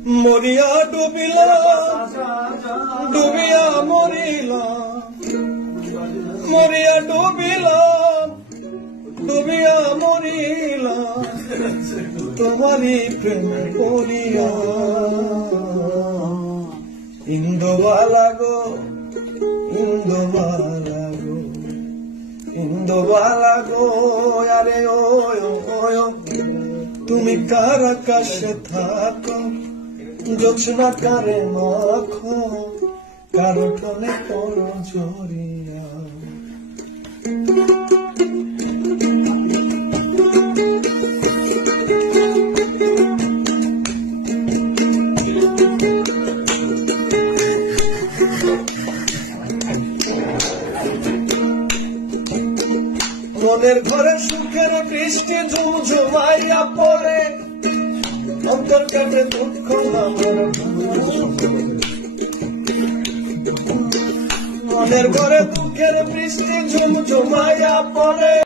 মরিয়া ডুবিলাম ডুবিয়া মরিলাম মরিয়া ডুবিলাম ডুবিয়া মরিলাম তোমারই প্রেমে পড়িয়া ইন্দোবালা গো ইন্দোবালা গো ইন্দোবালা গো আরে ও তুমি কার আকাশে থাকো জোছনা কারে মাখো কারো ঠনে পড়ো জড়িয়া মনের ঘরে সুখের বৃষ্টি ঝুমঝুমাইয়া পড়ে অন্তর কাটে দুঃখ আমার মনের ঘরে দুঃখের বৃষ্টি ঝুমঝুমাইয়া পড়ে।